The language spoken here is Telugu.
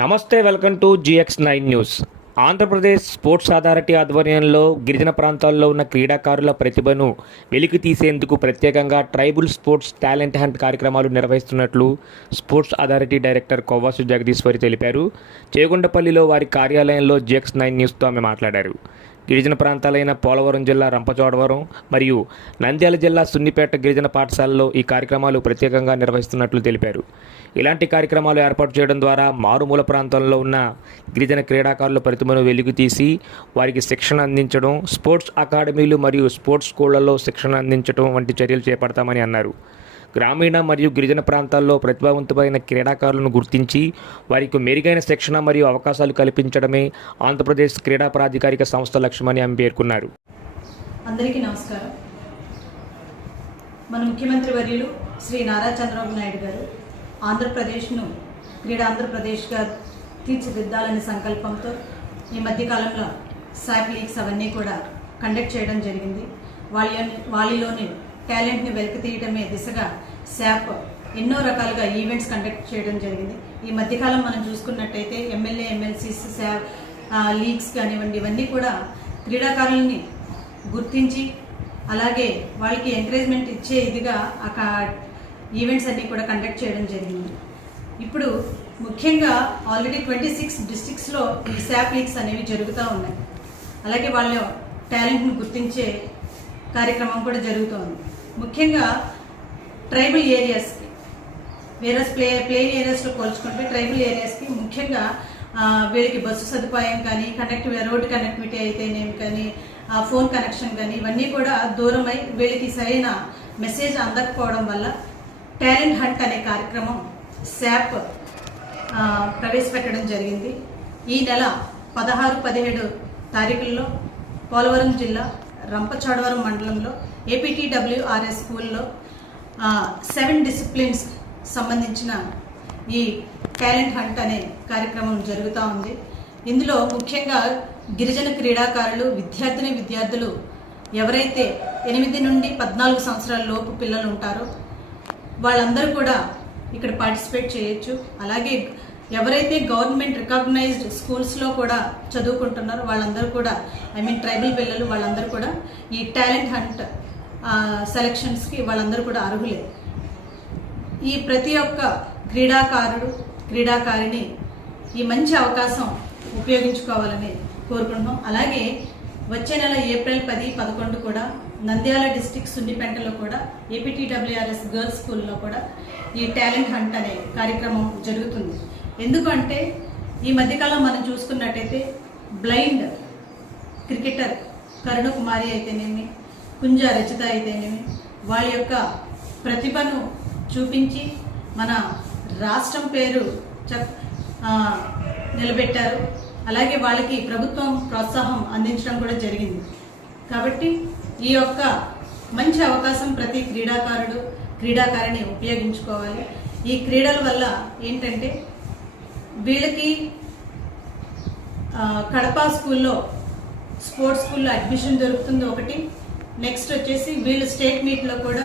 నమస్తే, welcome to GX9 news. Andhra Pradesh sports authority ఆధ్వర్యంలో గిరిజన ప్రాంతాల్లో ఉన్న క్రీడాకారుల ప్రతిభను వెలికి తీసేందుకు ప్రత్యేకంగా ట్రైబల్ స్పోర్ట్స్ టాలెంట్ హంట్ కార్యక్రమాలు నిర్వహిస్తున్నట్లు sports authority director Kovvasu Jagadeeswari తెలిపారు. చేగుండపల్లిలో వారి కార్యాలయంలో GX9 న్యూస్తో ఆమె మాట్లాడారు. గిరిజన ప్రాంతాలైన పోలవరం జిల్లా రంపచోడవరం మరియు నంద్యాల జిల్లా సున్నిపేట గిరిజన పాఠశాలలో ఈ కార్యక్రమాలు ప్రత్యేకంగా నిర్వహిస్తున్నట్లు తెలిపారు. ఇలాంటి కార్యక్రమాలు ఏర్పాటు చేయడం ద్వారా మారుమూల ప్రాంతాల్లో ఉన్న గిరిజన క్రీడాకారుల ప్రతిభను వెలుగుతీసి వారికి శిక్షణ అందించడం, స్పోర్ట్స్ అకాడమీలు మరియు స్పోర్ట్స్ స్కూళ్లలో శిక్షణ అందించడం వంటి చర్యలు చేపడతామని అన్నారు. గ్రామీణ మరియు గిరిజన ప్రాంతాల్లో ప్రతిభావంతమైన క్రీడాకారులను గుర్తించి వారికి మెరుగైన శిక్షణ మరియు అవకాశాలు కల్పించడమే ఆంధ్రప్రదేశ్ క్రీడా ప్రాధికారిక సంస్థ లక్ష్యమని ఆమె పేర్కొన్నారు. అందరికీ నమస్కారం. మన ముఖ్యమంత్రి వర్యులు శ్రీ నారా చంద్రబాబు నాయుడు గారు ఆంధ్రప్రదేశ్ను ఆంధ్రప్రదేశ్గా తీర్చిదిద్దాలనే సంకల్పంతో ఈ మధ్యకాలంలో శాప్ లీగ్స్ అవన్నీ కూడా కండక్ట్ చేయడం జరిగింది. వాళ్ళలోని టాలెంట్ని వెలికి తీయడమే దిశగా శాప్ ఎన్నో రకాలుగా ఈవెంట్స్ కండక్ట్ చేయడం జరిగింది. ఈ మధ్యకాలం మనం చూసుకున్నట్టయితే ఎమ్మెల్యే ఎమ్మెల్సీస్ శాప్ లీగ్స్ కానివ్వండి, ఇవన్నీ కూడా క్రీడాకారులని గుర్తించి అలాగే వాళ్ళకి ఎంకరేజ్మెంట్ ఇచ్చే ఇదిగా ఈవెంట్స్ అన్నీ కూడా కండక్ట్ చేయడం జరిగింది. ఇప్పుడు ముఖ్యంగా ఆల్రెడీ 26 డిస్ట్రిక్ట్స్లో ఈ శాప్ లీగ్స్ అనేవి జరుగుతూ ఉన్నాయి. అలాగే వాళ్ళ టాలెంట్ని గుర్తించే కార్యక్రమం కూడా జరుగుతోంది. ముఖ్యంగా ట్రైబల్ ఏరియాస్కి వేరే ప్లేన్ ఏరియాస్లో పోల్చుకుంటే ట్రైబల్ ఏరియాస్కి ముఖ్యంగా వీళ్ళకి బస్సు సదుపాయం కానీ రోడ్డు కనెక్టివిటీ అయితేనేమి కానీ ఫోన్ కనెక్షన్ కానీ ఇవన్నీ కూడా దూరమై వీళ్ళకి సరైన మెసేజ్ అందకపోవడం వల్ల టాలెంట్ హంట్ అనే కార్యక్రమం శాప్ ప్రవేశపెట్టడం జరిగింది. ఈ నెల 16-17 తారీఖుల్లో పోలవరం జిల్లా రంపచోడవరం మండలంలో APTWRS స్కూల్లో 7 డిసిప్లిన్స్ సంబంధించిన ఈ టాలెంట్ హంట్ అనే కార్యక్రమం జరుగుతూ ఉంది. ఇందులో ముఖ్యంగా గిరిజన క్రీడాకారులు విద్యార్థులు ఎవరైతే 8 నుండి 14 సంవత్సరాల లోపు పిల్లలు ఉంటారో వాళ్ళందరూ కూడా ఇక్కడ పార్టిసిపేట్ చేయొచ్చు. అలాగే ఎవరైతే గవర్నమెంట్ రికగ్నైజ్డ్ స్కూల్స్లో కూడా చదువుకుంటున్నారో వాళ్ళందరూ కూడా ట్రైబల్ పిల్లలు వాళ్ళందరూ కూడా ఈ టాలెంట్ హంట్ సెలక్షన్స్కి వాళ్ళందరూ కూడా అర్హులే. ఈ ప్రతి ఒక్క క్రీడాకారిణి ఈ మంచి అవకాశం ఉపయోగించుకోవాలని కోరుకుంటున్నాం. అలాగే వచ్చే నెల ఏప్రిల్ 10-11 కూడా నంద్యాల డిస్టిక్ సున్నిపేటలో కూడా APTWRS గర్ల్స్ స్కూల్లో కూడా ఈ టాలెంట్ హంట్ అనే కార్యక్రమం జరుగుతుంది. ఎందుకంటే ఈ మధ్యకాలం మనం చూసుకున్నట్టయితే బ్లైండ్ క్రికెటర్ కరుణ కుమారి అయితేనేమి, కుంజ రచిత అయితేనేమి వాళ్ళ యొక్క ప్రతిభను చూపించి మన రాష్ట్రం పేరు నిలబెట్టారు. అలాగే వాళ్ళకి ప్రభుత్వం ప్రోత్సాహం అందించడం కూడా జరిగింది. కాబట్టి ఈ యొక్క మంచి అవకాశం ప్రతి క్రీడాకారిణి ఉపయోగించుకోవాలి. ఈ క్రీడల వల్ల ఏంటంటే వీళ్ళకి కడప స్కూల్లో స్పోర్ట్స్ స్కూల్లో అడ్మిషన్ దొరుకుతుంది ఒకటి. నెక్స్ట్ వచ్చేసి వీళ్ళు స్టేట్ మీట్లో కూడా